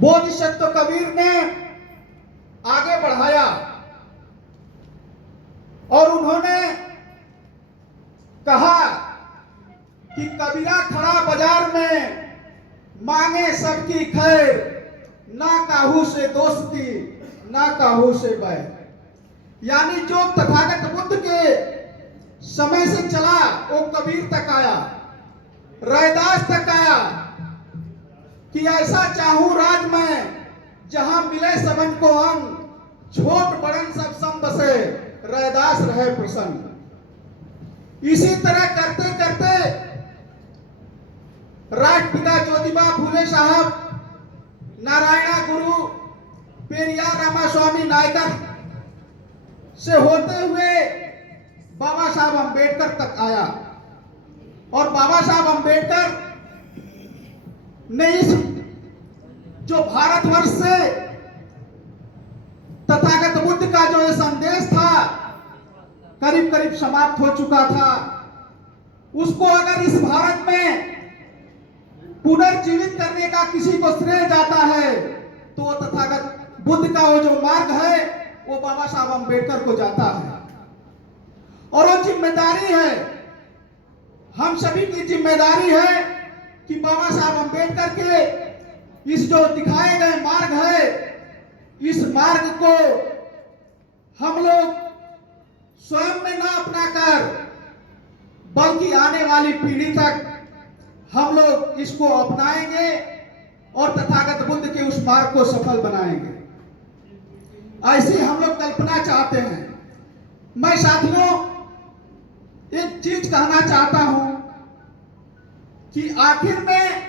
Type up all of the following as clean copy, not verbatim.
बोधिसत्व कबीर ने आगे बढ़ाया और उन्होंने कहा कि कबीरा खड़ा बाजार में मांगे सबकी खैर, ना काहू से दोस्ती ना काहू से बैर। यानी जो तथागत बुद्ध के समय से चला वो कबीर तक आया, रैदास तक आया कि ऐसा चाहूं राज में जहां मिले सबन को अंग, छोट बड़न सब सम बसे रैदास रहे प्रसन्न। इसी तरह करते करते राष्ट्रपिता ज्योतिबा फूले साहब, नारायणा गुरु पेरियार रामास्वामी नायकर से होते हुए बाबा साहब अंबेडकर तक आया और बाबा साहब अंबेडकर ने इस जो भारतवर्ष से तथागत बुद्ध का जो ये संदेश था करीब करीब समाप्त हो चुका था, उसको अगर इस भारत में पुनर्जीवित करने का किसी को श्रेय जाता है तो वो तथागत बुद्ध का वो जो मार्ग है वो बाबा साहब अंबेडकर को जाता है। और वो जिम्मेदारी है, हम सभी की जिम्मेदारी है कि बाबा साहब अंबेडकर के इस जो दिखाए गए मार्ग है, इस मार्ग को हम लोग स्वयं में ना अपना कर बल्कि आने वाली पीढ़ी तक हम लोग इसको अपनाएंगे और तथागत बुद्ध के उस मार्ग को सफल बनाएंगे, ऐसी हम लोग कल्पना चाहते हैं। मैं साथियों एक चीज कहना चाहता हूं कि आखिर में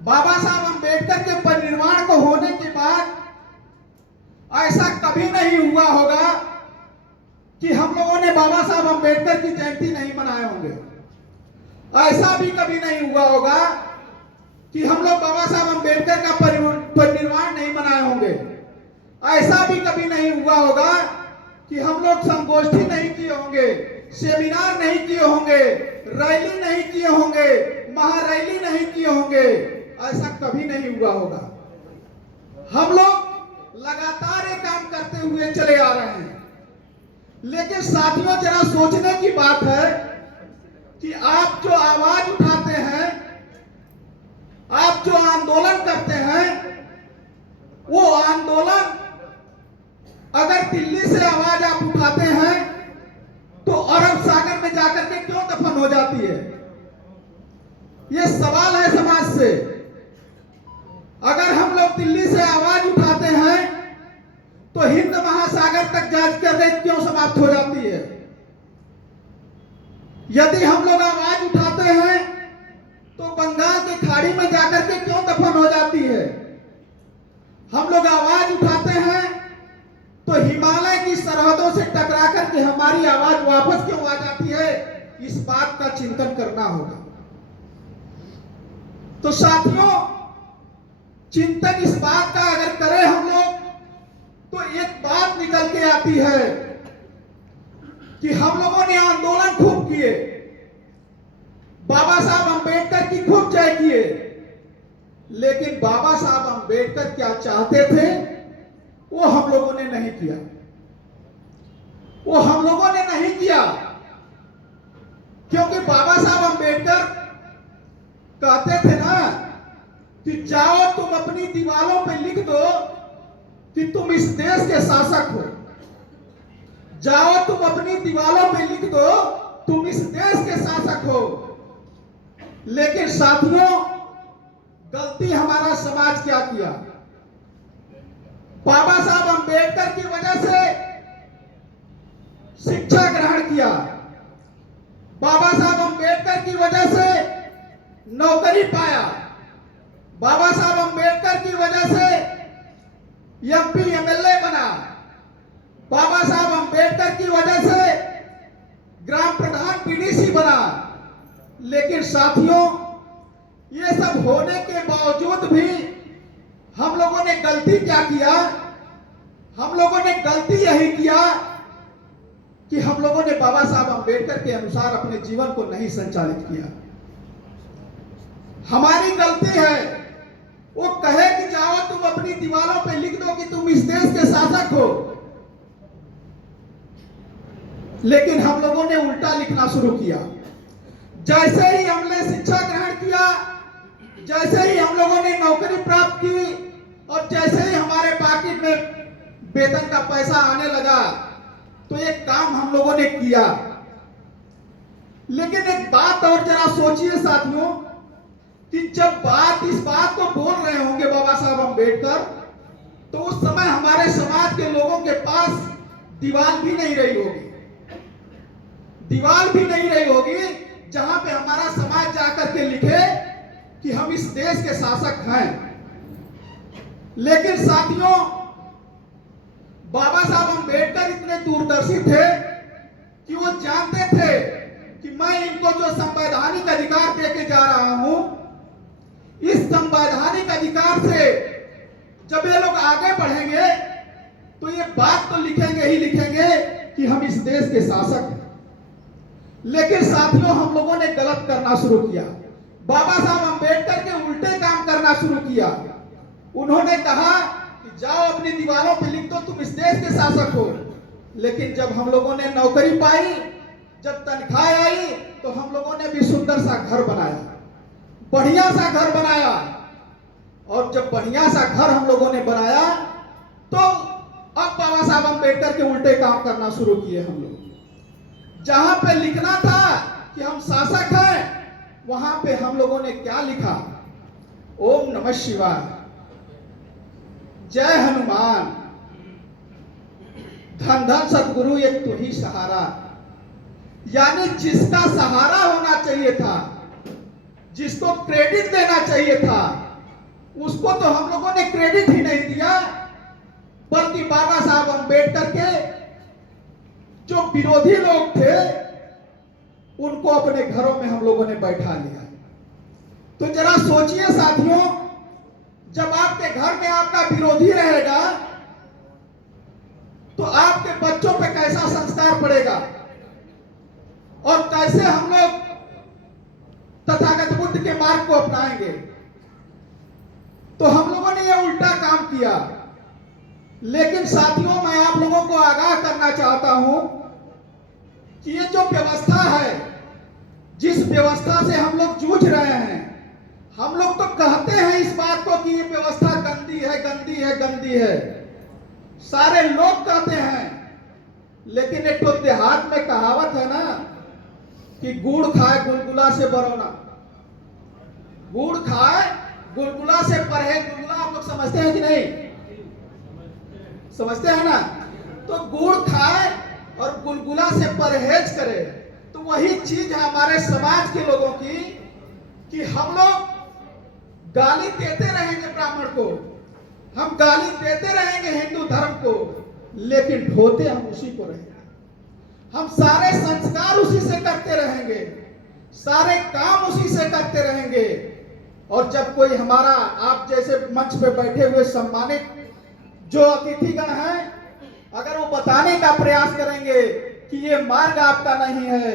बाबा साहब अंबेडकर के परिनिर्वाण को होने के बाद ऐसा कभी नहीं हुआ होगा कि हम लोगों ने बाबा साहब अंबेडकर की जयंती नहीं मनाए होंगे। ऐसा भी कभी नहीं हुआ होगा कि हम लोग बाबा साहब अंबेडकर का परिनिर्वाण नहीं मनाए होंगे। ऐसा भी कभी नहीं हुआ होगा कि हम लोग संगोष्ठी नहीं किए होंगे, सेमिनार नहीं किए होंगे, रैली नहीं किए होंगे, महारैली नहीं किए होंगे। ऐसा कभी नहीं हुआ होगा। हम लोग लगातार ये काम करते हुए चले आ रहे हैं। लेकिन साथियों जरा सोचने की बात है कि आप जो आवाज उठाते हैं, आप जो आंदोलन करते हैं, वो आंदोलन अगर दिल्ली से आवाज आप उठाते हैं तो अरब सागर में जाकर के क्यों दफन हो जाती है? ये सवाल है समाज से। अगर हम लोग दिल्ली से आवाज उठाते हैं तो हिंद महासागर तक जाकर क्यों समाप्त हो जाती है? यदि हम लोग आवाज उठाते हैं तो बंगाल की खाड़ी में जाकर के क्यों दफन हो जाती है? हम लोग आवाज उठाते हैं तो हिमालय की सरहदों से टकरा करके हमारी आवाज वापस क्यों आ जाती है? इस बात का चिंतन करना होगा। तो साथियों, चिंतन इस बात का अगर करें हम लोग तो एक बात निकल के आती है कि हम लोगों ने आंदोलन खूब किए, बाबा साहब अंबेडकर की खूब जय किए, लेकिन बाबा साहब अंबेडकर क्या चाहते थे वो हम लोगों ने नहीं किया। वो हम लोगों ने नहीं किया क्योंकि बाबा साहब अंबेडकर कहते थे ना कि जाओ तुम अपनी दीवारों पे लिख दो कि तुम इस देश के शासक हो। जाओ तुम अपनी दीवारों पे लिख दो तुम इस देश के शासक हो। लेकिन साथियों, गलती हमारा समाज क्या किया? बाबा साहब अंबेडकर की वजह से शिक्षा ग्रहण किया, बाबा साहब अंबेडकर की वजह से नौकरी पाया, बाबा साहब अंबेडकर की वजह से एमपी एमएलए बना, बाबा साहब अंबेडकर की वजह से ग्राम प्रधान पीडीसी बना। लेकिन साथियों, ये सब होने के बावजूद भी हम लोगों ने गलती क्या किया? हम लोगों ने गलती यही किया कि हम लोगों ने बाबा साहब अंबेडकर के अनुसार अपने जीवन को नहीं संचालित किया। हमारी गलती है। वो कहे कि अपनी दीवारों पे लिख दो कि तुम इस देश के शासक हो। लेकिन हम लोगों ने उल्टा लिखना शुरू किया। जैसे ही हमने शिक्षा ग्रहण किया, जैसे ही हम लोगों ने नौकरी प्राप्त की और जैसे ही हमारे पॉकेट में वेतन का पैसा आने लगा, तो एक काम हम लोगों ने किया। लेकिन एक बात और जरा सोचिए साथियों, कि जब इस बात को बोल रहे होंगे बाबा साहब अम्बेडकर, तो उस समय हमारे समाज के लोगों के पास दीवार भी नहीं रही होगी, दीवार भी नहीं रही होगी जहां पे हमारा समाज जाकर के लिखे कि हम इस देश के शासक हैं। लेकिन साथियों, बाबा साहब अम्बेडकर इतने दूरदर्शी थे कि वो जानते थे कि मैं इनको जो संवैधानिक अधिकार देके जा रहा हूं, इस संवैधानिक अधिकार से जब ये लोग आगे बढ़ेंगे तो ये बात तो लिखेंगे ही लिखेंगे कि हम इस देश के शासक हैं। लेकिन साथियों, हम लोगों ने गलत करना शुरू किया। बाबा साहब अम्बेडकर के उल्टे काम करना शुरू किया। उन्होंने कहा कि जाओ अपनी दीवारों पे लिख दो तुम इस देश के शासक हो। लेकिन जब हम लोगों ने नौकरी पाई, जब तनख्वाह आई, तो हम लोगों ने भी सुंदर सा घर बनाया, बढ़िया सा घर बनाया। और जब बढ़िया सा घर हम लोगों ने बनाया, तो अब बाबा साहब अम्बेडकर के उल्टे काम करना शुरू किए हम लोग। जहां पे लिखना था कि हम शासक हैं, वहां पे हम लोगों ने क्या लिखा? ओम नमः शिवाय, जय हनुमान, धन धन सतगुरु एक तू ही सहारा। यानी जिसका सहारा होना चाहिए था, जिसको क्रेडिट देना चाहिए था, उसको तो हम लोगों ने क्रेडिट ही नहीं दिया, बल्कि बाबा साहब अम्बेडकर के जो विरोधी लोग थे उनको अपने घरों में हम लोगों ने बैठा लिया। तो जरा सोचिए साथियों, जब आपके घर में आपका विरोधी रहेगा तो आपके बच्चों पे कैसा संस्कार पड़ेगा और कैसे हम लोग तथागत बुद्ध के मार्ग को अपनाएंगे। तो हम लोगों ने यह उल्टा काम किया। लेकिन साथियों, मैं आप लोगों को आगाह करना चाहता हूं कि ये जो व्यवस्था है, जिस व्यवस्था से हम लोग जूझ रहे हैं, हम लोग तो कहते हैं इस बात को कि ये व्यवस्था गंदी है, गंदी है, गंदी है, सारे लोग कहते हैं। लेकिन एक तो देहात में कहावत है ना कि गुड़ खाए गुलगुला से बरौना, गुड़ खाए गुलगुला से परहेज। गुलगुला आप लोग समझते हैं कि नहीं? समझते हैं ना? तो गुड़ खाए और गुलगुला से परहेज करे। तो वही चीज है हमारे समाज के लोगों की कि हम लोग गाली देते रहेंगे ब्राह्मण को, हम गाली देते रहेंगे हिंदू धर्म को, लेकिन ढोते हम उसी को रहेंगे। हम सारे संस्कार उसी से करते रहेंगे, सारे काम उसी से करते रहेंगे। और जब कोई हमारा, आप जैसे मंच पे बैठे हुए सम्मानित जो अतिथिगण हैं, अगर वो बताने का प्रयास करेंगे कि ये मार्ग आपका नहीं है,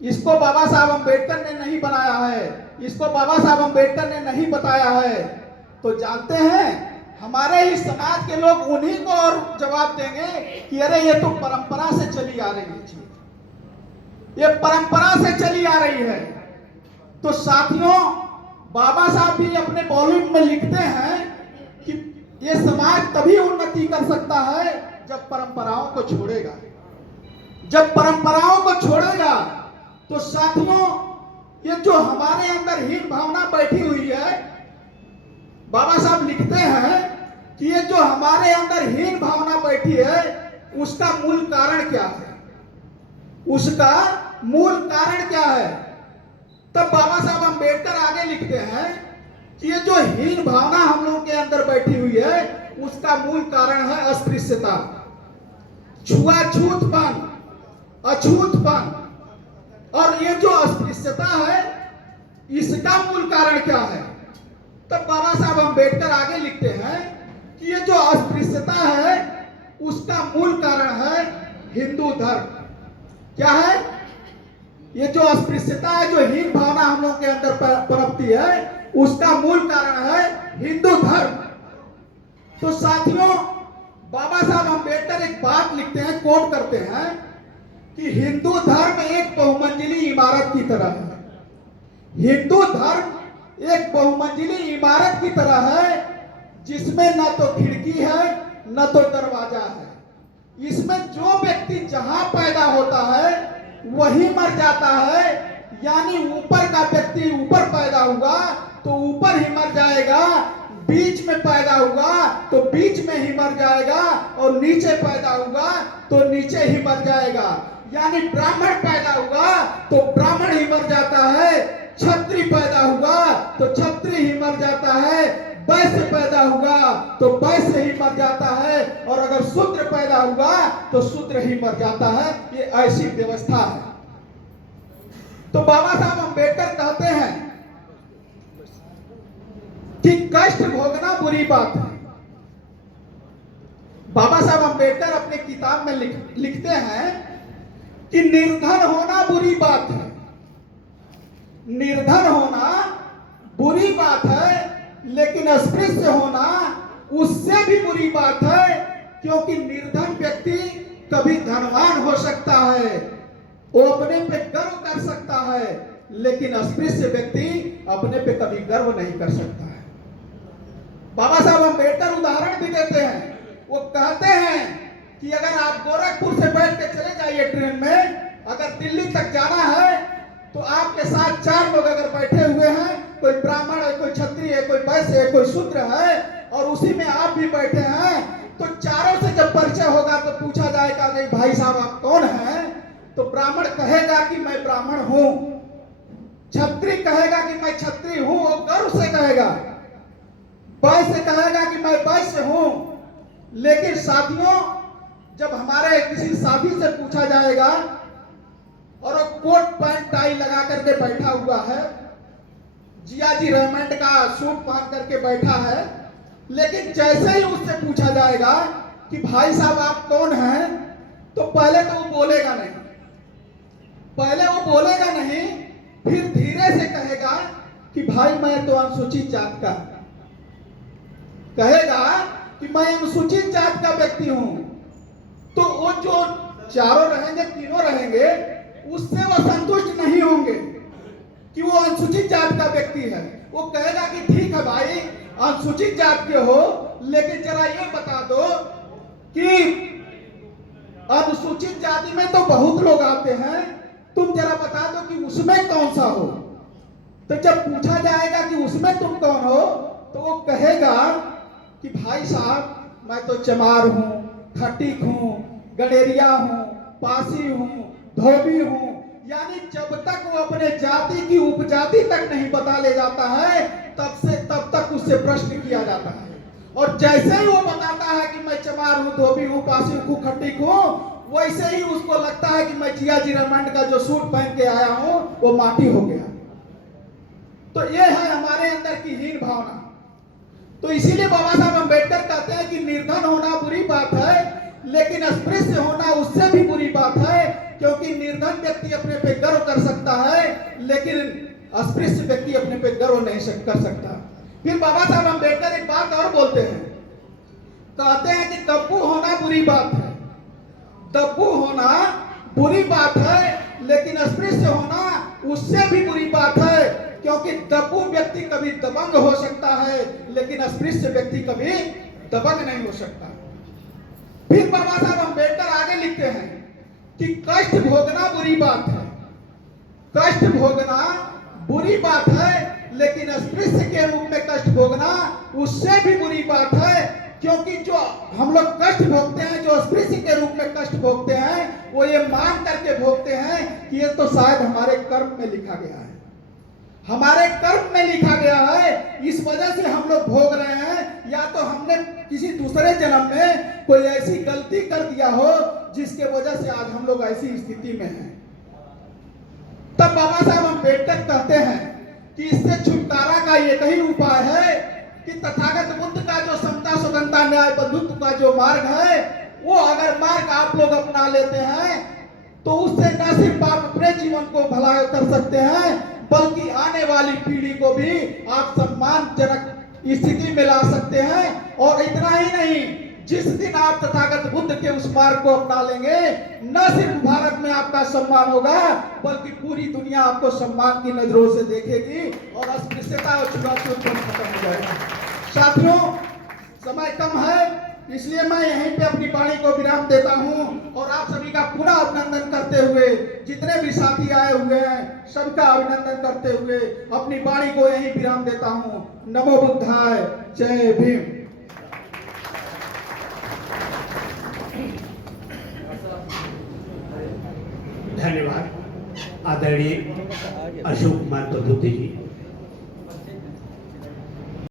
इसको बाबा साहब अम्बेडकर ने नहीं बनाया है, इसको बाबा साहब अम्बेडकर ने नहीं बताया है, तो जानते हैं हमारे ही समाज के लोग उन्हीं को और जवाब देंगे कि अरे ये तो परंपरा से चली आ रही है, ये परंपरा से चली आ रही है। तो साथियों, बाबा साहब भी अपने वॉल्यूम में लिखते हैं कि ये समाज तभी उन्नति कर सकता है जब परंपराओं को छोड़ेगा। जब परंपराओं को छोड़ेगा तो साथियों, ये जो हमारे अंदर हीन भावना बैठी हुई है, बाबा साहब लिखते हैं कि ये जो हमारे अंदर हीन भावना बैठी है, उसका मूल कारण क्या है? उसका मूल कारण क्या है? तब बाबा साहब अम्बेडकर आगे लिखते हैं कि ये जो हीन भावना हम लोगों के अंदर बैठी हुई है, उसका मूल कारण है अस्पृश्यता, छुआछूतपन, अछूतपन। और ये जो अस्पृश्यता है, इसका मूल कारण क्या है? तब बाबा साहब अम्बेडकर आगे लिखते हैं कि ये जो अस्पृश्यता है, उसका मूल कारण है हिंदू धर्म। क्या है? ये जो अस्पृश्यता है, जो हीन भावना हम लोगों के अंदर पनपती है, उसका मूल कारण है हिंदू धर्म। तो साथियों, बाबा साहब अम्बेडकर एक बात लिखते हैं, कोट करते हैं कि हिंदू धर्म एक बहुमंजिली इमारत की तरह है। हिंदू धर्म एक बहुमंजिली इमारत की तरह है, जिसमें न तो खिड़की है न तो दरवाजा है। इसमें जो व्यक्ति जहां पैदा होता है वही मर जाता है, यानी ऊपर का व्यक्ति ऊपर पैदा हुआ तो ऊपर ही मर जाएगा, बीच में पैदा हुआ तो बीच में ही मर जाएगा, और नीचे पैदा हुआ तो नीचे ही मर जाएगा। यानी ब्राह्मण पैदा हुआ तो ब्राह्मण ही मर जाता है, क्षत्रिय पैदा हुआ तो क्षत्रिय ही मर जाता है, वैश्य पैदा हुआ तो वैश्य ही मर जाता है, और अगर शूद्र पैदा हुआ तो शूद्र ही मर जाता है। ये ऐसी व्यवस्था है। तो बाबा साहब अम्बेडकर कहते हैं कि कष्ट भोगना बुरी बात है। बाबा साहब अम्बेडकर अपने किताब में लिखते हैं कि निर्धन होना बुरी बात है। निर्धन होना बुरी बात है, लेकिन अस्पृश्य होना उससे भी बुरी बात है, क्योंकि निर्धन व्यक्ति कभी धनवान हो सकता है, वो अपने पे गर्व कर सकता है, लेकिन अस्पृश्य व्यक्ति अपने पे कभी गर्व नहीं कर सकता है। बाबा साहब अम्बेडकर उदाहरण भी देते हैं। वो कहते हैं कि अगर आप गोरखपुर से बैठ के चले जाइए ट्रेन में, अगर दिल्ली तक जाना है तो आपके साथ 4 लोग अगर बैठे हुए हैं, कोई ब्राह्मण है, कोई क्षत्रिय है, कोई वैश्य है, कोई शूद्र है, और उसी में आप भी बैठे हैं, तो चारों से जब परिचय होगा तो पूछा जाएगा कि भाई साहब आप कौन हैं? तो ब्राह्मण कहेगा कि मैं ब्राह्मण हूं, क्षत्रिय कहेगा कि मैं क्षत्रिय हूं, वो गर्व से कहेगा, वैश्य कहेगा कि मैं वैश्य हूं। लेकिन साथियों, जब हमारे किसी साथी से पूछा जाएगा और वो कोट पैंट टाई लगा करके बैठा हुआ है, जियाजी रेजिमेंट का सूट पहन करके बैठा है, लेकिन जैसे ही उससे पूछा जाएगा कि भाई साहब आप कौन हैं, तो पहले तो वो बोलेगा नहीं, फिर धीरे से कहेगा कि भाई मैं तो अनुसूचित जात का, कहेगा कि मैं अनुसूचित जात का व्यक्ति हूं। तो वो जो चारों रहेंगे, तीनों रहेंगे, उससे वो संतुष्ट नहीं होंगे कि वो अनुसूचित जात का व्यक्ति है। वो कहेगा कि ठीक है भाई, अनुसूचित जात के हो, लेकिन जरा ये बता दो कि अनुसूचित जाति में तो बहुत लोग आते हैं, तुम जरा बता दो कि उसमें कौन सा हो। तो जब पूछा जाएगा कि उसमें तुम कौन हो, तो वो कहेगा कि भाई साहब मैं तो चमार हूं, खटीक हूं, गडेरिया हूं, पासी हूं, धोबी हूं। यानी जब तक वो अपने जाति की उपजाति तक नहीं बता ले जाता है, तब तक उससे प्रश्न किया जाता है। और जैसे ही वो बताता है कि मैं चमार हूं, धोबी हूं, पासी हूं, खटीक हूं, वैसे ही उसको लगता है कि मैं जियाजी रेजिमेंट का जो सूट पहन के आया हूं वो माटी हो गया। तो ये है हमारे अंदर की हीन भावना। तो इसीलिए बाबा साहब अम्बेडकर कहते हैं कि निर्धन होना बुरी बात है, लेकिन अस्पृश्य होना उससे भी बुरी बात है, क्योंकि निर्धन व्यक्ति अपने पे गर्व कर सकता है, लेकिन अस्पृश्य व्यक्ति अपने पे गर्व नहीं कर सकता। फिर बाबा साहब अम्बेडकर एक बात और बोलते हैं, कहते हैं कि दब्बू होना बुरी बात है। दब्बू होना बुरी बात है, लेकिन अस्पृश्य होना उससे भी बुरी बात है, क्योंकि दब्बू व्यक्ति कभी दबंग हो सकता है, लेकिन अस्पृश्य व्यक्ति कभी दबंग नहीं हो सकता। फिर बाबा साहब अम्बेडकर आगे लिखते हैं कि कष्ट भोगना बुरी बात है। कष्ट भोगना बुरी बात है, लेकिन अस्पृश्य के रूप में कष्ट भोगना उससे भी बुरी बात है, क्योंकि जो हम लोग कष्ट भोगते हैं, जो अस्पृश्य के रूप में कष्ट भोगते हैं, वो ये मान करके भोगते हैं कि ये तो शायद हमारे कर्म में लिखा गया है, हमारे कर्म में लिखा गया है, इस वजह से हम लोग भोग रहे हैं। या तो हमने किसी दूसरे जन्म में कोई ऐसी गलती कर दिया हो जिसके वजह से आज हम लोग ऐसी स्थिति में हैं। तब बाबा साहब अम्बेडकर कहते हैं कि इससे छुटकारा का एक ही उपाय है कि तथागत बुद्ध का जो समता, स्वतंत्रता, न्याय, बंधुत्व का जो मार्ग है, वो अगर मार्ग आप लोग अपना लेते हैं तो उससे न सिर्फ आप अपने जीवन को भला कर सकते हैं, बल्कि आने वाली पीढ़ी को भी आप सम्मानजनक स्थिति में ला सकते हैं। और इतना ही नहीं, जिस दिन आप तथागत बुद्ध के उस मार्ग को अपना लेंगे, न सिर्फ भारत में आपका सम्मान होगा बल्कि पूरी दुनिया आपको सम्मान की नजरों से देखेगी और अस्पृश्यता और छुआछूत खत्म हो जाएगा। साथियों, समय कम है, इसलिए मैं यहीं पे अपनी वाणी को विराम देता हूं और आप सभी का पुनः अभिनंदन करते हुए, जितने भी साथी आए हुए हैं सबका अभिनंदन करते हुए अपनी वाणी को यहीं विराम देता हूं। नमो बुद्धाय, जय भीम। धन्यवाद आदरणीय अशोक कुमार प्रभुति जी।